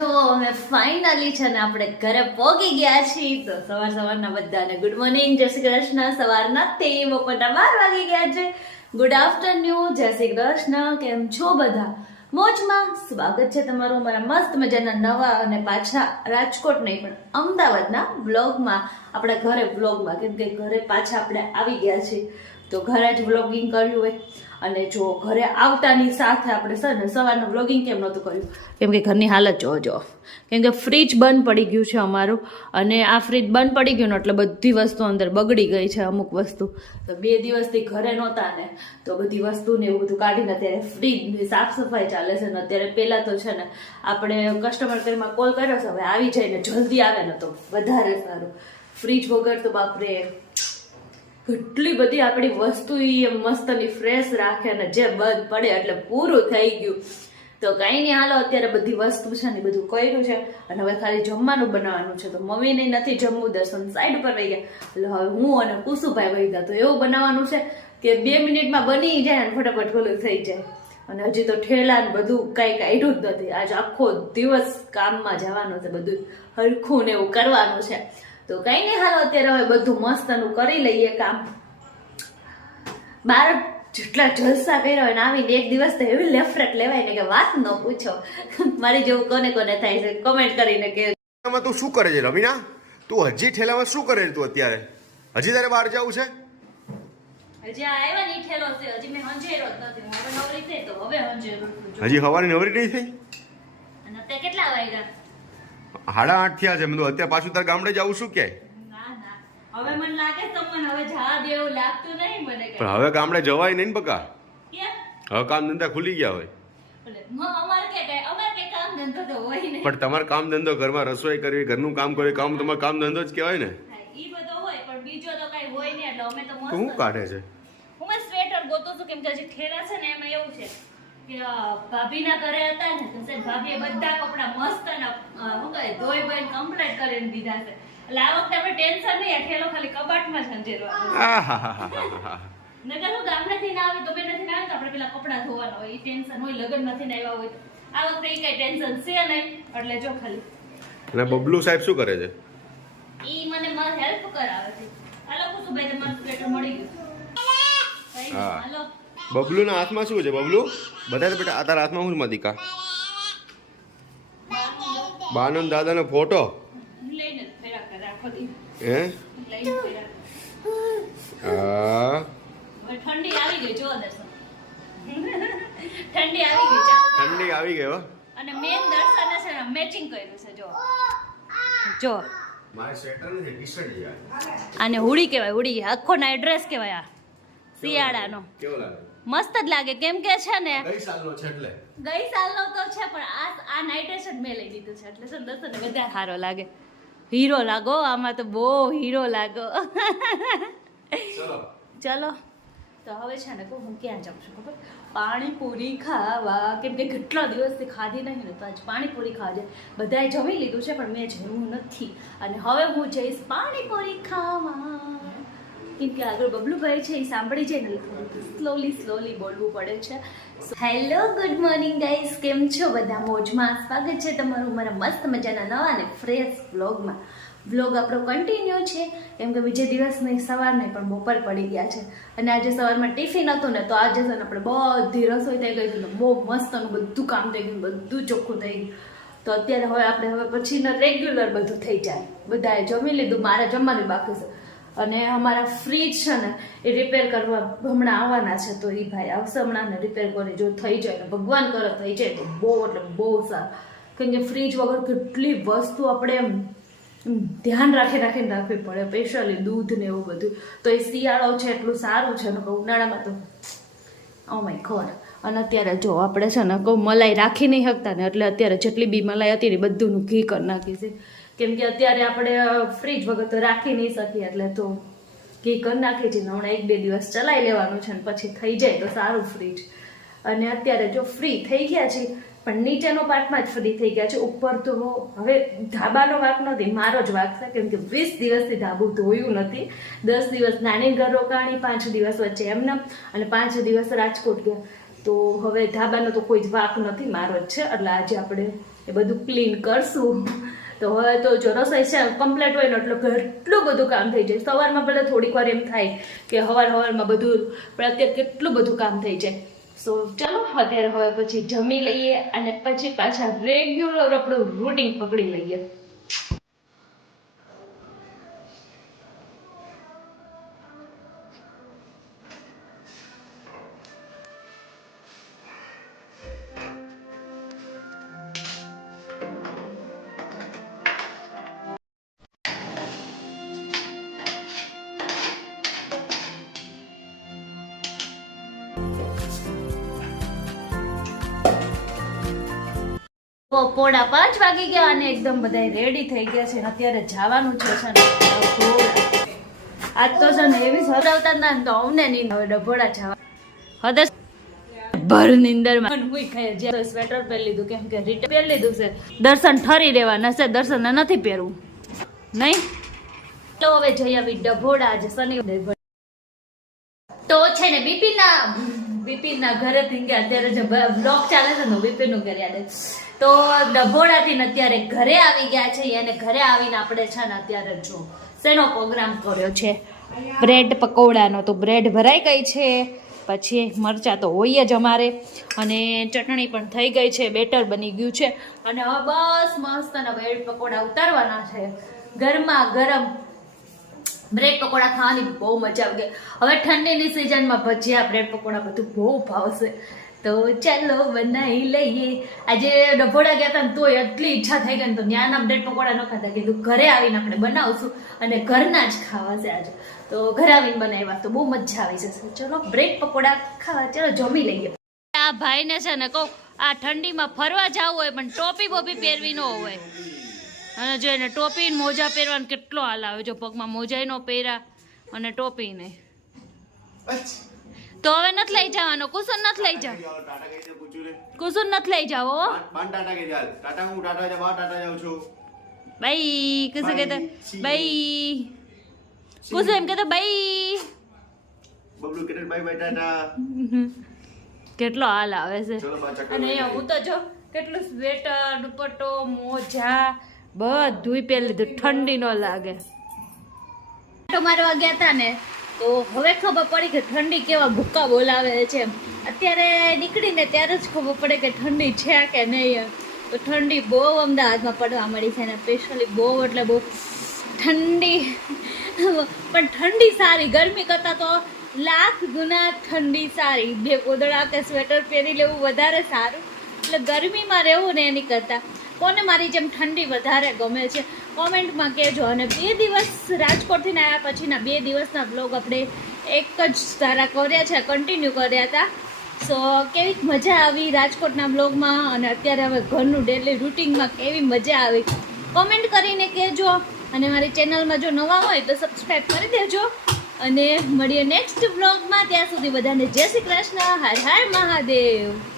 તો અમે ફાઇનલી છે ને આપણે ઘરે પહોંચી ગયા છીએ. તો સવાર સવારના બધાને ગુડ મોર્નિંગ જય શ્રી કૃષ્ણ. સવારના તે બપોરના બાર વાગી ગયા છે. ગુડ આફ્ટરનૂન જય શ્રી કૃષ્ણ. કેમ છો બધા? મોજમાં સ્વાગત છે તમારું મારા મસ્ત મજાના નવા અને પાછા રાજકોટ નહીં, પણ અમદાવાદના બ્લોગમાં આપણા ઘરે બ્લોગમાં કેમ કે ઘરે પાછા આપણે આવી ગયા છીએ. તો ઘરે જ વ્લોગિંગ કર્યું હોય. અને જો ઘરે આવતાની સાથે આપણે છે ને સવારનું વ્લોગિંગ કેમ નહોતું કર્યું? કેમ કે ઘરની હાલત જોજો કેમ કે ફ્રીજ બંધ પડી ગયું છે અમારું. અને આ ફ્રીજ બંધ પડી ગયું ને એટલે બધી વસ્તુ અંદર બગડી ગઈ છે અમુક વસ્તુ. તો બે દિવસથી ઘરે નહોતા ને, તો બધી વસ્તુ ને એવું બધું કાઢીને અત્યારે ફ્રીજની સાફ સફાઈ ચાલે છે ને અત્યારે પહેલાં તો છે ને આપણે કસ્ટમર કેરમાં કોલ કર્યો છે, હવે આવી જાય ને જલ્દી આવે ને તો વધારે સારું. ફ્રીજ વગર તો બાપરે કેટલી બધી આપણી વસ્તુ ઈ મસ્તની ફ્રેશ રાખે ને જે બંધ પડે એટલે પૂરું થઈ ગયું. તો કાંઈ નહીં, હાલો, અત્યારે બધી વસ્તુ છે ને બધું કર્યું છે. અને હવે ખાલી જમવાનું બનાવવાનું છે. તો મમ્મીને નથી જમવું, દર્શન સાઈડ પર વહી ગયા. એટલે હવે હું અને કુસુભાઈ વહી ગયા તો એવું બનાવવાનું છે કે બે મિનિટમાં બની જાય અને ફટાફટ ગોલું થઈ જાય. અને હજી તો ઠેલા ને બધું કાંઈ કાઢ્યું જ નથી. આજ આખો દિવસ કામમાં જવાનું છે બધું. હરખું ને એવું કરવાનું છે. તો કઈ નહીં હાલો અત્યારે હવે બધું મસ્તનું કરી લઈએ કામ. બાર જેટલા જલસા કર્યા હોય ને આવીને એક દિવસ તો એવી લેફરેટ લેવાય ને કે વાત ન પૂછો. મારી જેવું કોને કોને થાય છે કમેન્ટ કરીને કે તું શું કરે છે રમીના? તું હજી ઠેલામાં શું કરે તું અત્યારે? હજી તારે બહાર જવું છે? હજી આવ્યા નહીં ઠેલો છે હજી મેં હંજેરો જ નથી હવે નવરી થઈ તો હવે હંજેરો હજી હવાની નવરી નહીં થઈ? અને અત્યારે કેટલા વાગ્યા? હાડા આઠ થયા છે. મેં અત્યારે પાછું તારે ગામડે જવું શું કે? હવે મને લાગે તમને હવે જવા દેવું લાગતું નહીં મને પણ હવે ગામડે જવાય નહીં ને બકા. હવે કામ ધંધા ખુલી ગયા હોય. પણ તમારે કામ ધંધો ઘરમાં રસોઈ કરવી ઘરનું કામ કરવી કામ તમારે કામ ધંધો જ કહેવાય ને. મસ્ત. કાઢે છે? હું સ્વેટર ગોતો છું કેમ કે હજી ઠેલા છે ને એમાં એવું છે. ભાભીના ઘરે હતા ને તો ભાભીએ બધા કપડા મસ્ત અ, શું કહે ધોઈ બોઈને કમ્પ્લીટ કરીને દીધા છે. એટલે આ વખતે આપણે ટેન્શન નહીં આ ઠેલો ખાલી કબાટમાં સંજેરવા. નકર હું ગામડેથી ના આવી ગમે નથી ના આવે તો આપણે પેલા કપડા ધોવાના હોય એ ટેન્શન હોય લગ્ન નથી ના આવ્યા હોય. આ વખતે એ કઈ ટેન્શન છે નહીં એટલે જો ખાલી. અને બબલુ સાહેબ શું કરે છે? ઈ મને મારી હેલ્પ કરાવે છે. હાલો કુસુભાઈ તમારું સ્વેટર મળી ગયું. હા. હાલો. બબલુના હાથમાં શું છે બબલુ? બધા બેટા તારા હાથમાં શું મધિકા બાનંદ દાદાનો ફોટો? હે? હા. ઠંડી આવી ગઈ જો ઠંડી આવી ગઈ ઠંડી આવી ગઈ હો. અને મેન દર્શને છે મેચિંગ કર્યું છે જો. જો મારે સ્વેટર નથી ટી શર્ટ યાર આને હુડી કહેવાય હુડી. આખો ના એડ્રેસ કહેવાય આ. શિયાળાનો. કેવો લાગે? મસ્ત જ લાગે. કેમ કે છે ને ગઈ સાલનો છે એટલે. ગઈ સાલનો તો છે પણ આ આ નાઇટ જ મેં લઈ લીધું છે. એટલે છે ને વધારે સારો લાગે. હીરો લાગો આમાં તો બહુ હીરો લાગો. ચલો. ચલો. તો હવે છે ને કહું હું ક્યાં જાઉં છું ખબર? પાણીપુરી ખાવા. કેમ કે કેટલા દિવસથી ખાધી નહીં ને તો આજ પાણીપુરી ખાવા જાય. બધાએ જમી લીધું છે પણ મેં જમ્યું નથી. અને હવે હું જઈશ પાણીપુરી ખાવા. કેમ કે આગળ બબલુભાઈ છે એ સાંભળી જાય ને. સ્લોલી સ્લોલી બોલવું પડે છે. હેલો ગુડ મોર્નિંગ ગાઈસ કેમ છો બધા? મોજમાં સ્વાગત છે તમારું મારા મસ્ત મજાના નવા અને ફ્રેશ વ્લોગમાં વ્લોગ આપણો કન્ટિન્યુ છે. કેમ કે બીજે દિવસ નહીં સવાર નહીં પણ બપોર પડી ગયા છે. અને આજે સવારમાં ટિફિન હતું ને, તો આજે છે ને આપણે બધી રસોઈ થઈ ગઈ છે. બહુ મસ્તનું બધું કામ થઈ ગયું, બધું ચોખ્ખું થઈ ગયું. તો અત્યારે હવે આપણે હવે પછીનો રેગ્યુલર બધું થઈ જાય. બધાએ જમી લીધું, મારે જમવાનું બાકી છે. અને અમારા ફ્રીજ છે ને, એ રિપેર કરવા હમણાં આવવાના છે. તો એ ભાઈ આવશે હમણાં ને રિપેર કરી. જો થઈ જાય ને, ભગવાન કરે, થઈ જાય તો બહુ, એટલે બહુ સારું. કેમ કે ફ્રીજ વગર કેટલી વસ્તુ આપણે એમ ધ્યાન રાખી રાખીને રાખવી પડે. સ્પેશિયલી દૂધ ને એવું બધું. તો એ શિયાળો છે, એટલું સારું છે. ને કહું ઉનાળામાં તો ઓ માય ખોર અને અત્યારે જો આપણે છે ને કહું મલાઈ રાખી નહીં શકતા ને, એટલે અત્યારે જેટલી બી મલાઈ હતી ને બધુંનું ઘી કરી નાખી છે. કેમ કે અત્યારે આપણે ફ્રીજ વગર તો રાખી નહીં શકીએ, એટલે તો ઘી કરી નાખી છે હમણાં એક બે દિવસ ચલાવી લેવાનું છે ને પછી થઈ જાય તો સારું ફ્રીજ અને અત્યારે જો ફ્રી થઈ ગયા છે, પણ નીચેનો પાર્ટમાં જ ફ્રી થઈ ગયા છે, ઉપર તો હવે ધાબાનો વાક નથી, મારો જ વાક છે, કેમ કે વીસ દિવસથી ધાબુ ધોયું નથી. દસ દિવસ નાની ઘર રોકાણી, પાંચ દિવસ વચ્ચે એમને અને પાંચ દિવસ રાજકોટ ગયા. તો હવે ધાબાનો તો કોઈ જ વાક નથી, મારો જ છે, એટલે આજે આપણે એ બધું ક્લીન કરશું. તો હવે તો જો રસોઈ છે કમ્પ્લીટ હોય ને એટલે કેટલું બધું કામ થઈ જાય. સવારમાં ભલે થોડીક વાર એમ થાય કે હવાર હવારમાં બધું, પણ અત્યારે કેટલું બધું કામ થઈ જાય. સો ચાલો, અત્યારે હવે પછી જમી લઈએ અને પછી પાછા રેગ્યુલર આપણું રૂટિન પકડી લઈએ. તો પાંચ વાગી ગયા અને એકદમ બધા રેડી થઈ ગયા છે. અત્યારે જવાનું છે આજ તો છે ને એવી સરાવતા ના તો અમને નહીં હવે ડભોડા જવા. હદે ભર નિંદરમાં હું ખાય જે સ્વેટર પહેરી લીધું, કેમ કે રીટે પહેરી લીધું છે. દર્શન ઠરી રહેવાના છે, દર્શન નથી પહેરવું. નહીં? તો હવે જઈ આવી ડભોડા આજે શનિ તો છે ને બીપી ના બીપી ના ઘરે થી ગયા, અત્યારે જે બ્લોક ચાલે છે ને બીપી નું ઘરે યાદ તો ડભોળાથી ને અત્યારે ઘરે આવી ગયા છે અને ઘરે આવીને આપણે છે ને અત્યારે જો શેનો પ્રોગ્રામ કર્યો છે? બ્રેડ પકોડાનો. તો બ્રેડ ભરાઈ ગઈ છે. પછી મરચા તો હોય જ અમારે. અને ચટણી પણ થઈ ગઈ છે. બેટર બની ગયું છે. અને હવે બસ મસ્ત બ્રેડ પકોડા ઉતારવાના છે. ગરમા ગરમ બ્રેડ પકોડા ખાવાની બહુ મજા આવી ગઈ. હવે ઠંડીની સિઝનમાં ભજીયા, બ્રેડ પકોડા બધું બહુ ભાવશે. તો ચાલો બનાવી લઈએ. આજે ડભોડા ગયા હતા તોય એટલી ઈચ્છા થઈ ગઈ તો ત્યાંના અપડેટ પકોડા ન ખાતા. કીધું ઘરે આવીને આપણે બનાવશું અને ઘરના જ ખાવા છે આજે. તો ઘરે આવીને બનાવ્યા તો બહુ મજા આવી જશે. ચલો બ્રેડ પકોડા ખાવા, ચલો જમી લઈએ. આ ભાઈને છે ને કહું, આ ઠંડીમાં ફરવા જવું હોય પણ ટોપી બોપી પહેરવી ન હોય. અને જો એને ટોપી મોજા પહેરવાનો કેટલો હાલ આવે. જો પગમાં મોજાય નો પહેર્યા અને ટોપી નહીં તો હવે નથી લઈ જવાનો. કુસુમ નથી લઈ જાવ. કુસુન નથી લઈ જાવ હો. ટાટા હું ટાટા જાવ ટાટા જાઉં છું. બાઈ કુસુ Bye. કહેતા. બાઈ. કુસુમ એમ કહેતા બાઈ. Bablu Kiran bye bye tata. કેટલો હાલ આવે છે. અને અહીંયા હું તો જો કેટલું સ્વેટર દુપટ્ટો મોજા બધુંય પહેલી ઠંડી ન લાગે. આંટો વાગ્યા ગયા હતા ને. તો હવે ખબર પડી કે ઠંડી કેવા ભૂક્કા બોલાવે છે. અત્યારે નીકળીને ત્યારે જ ખબર પડે કે ઠંડી છે કે નહીં તો ઠંડી બહુ અમદાવાદમાં પડવા મળી છે અને સ્પેશિયલી બહુ એટલે બહુ ઠંડી. પણ ઠંડી સારી, ગરમી કરતાં તો લાખ ગુના ઠંડી સારી. બે ગોદડા કે સ્વેટર પહેરી લેવું વધારે સારું. એટલે ગરમીમાં રહેવું ને એની કરતાં. કોને મારી જેમ ઠંડી વધારે ગમે છે? કોમેન્ટમાં કહેજો. અને બે દિવસ રાજકોટથી આવ્યા પછીના બે દિવસના બ્લોગ આપણે એક જ સારા કર્યા છે કન્ટિન્યુ કર્યા હતા. સો કેવી મજા આવી રાજકોટના બ્લોગમાં અને અત્યારે હવે ઘરનું ડેલી રૂટિનમાં કેવી મજા આવી? કોમેન્ટ કરીને કહેજો. અને મારી ચેનલમાં જો નવા હોય તો સબસ્ક્રાઈબ કરી દેજો. અને મળીએ નેક્સ્ટ બ્લોગમાં ત્યાં સુધી બધાને જય શ્રી કૃષ્ણ. હર હર મહાદેવ.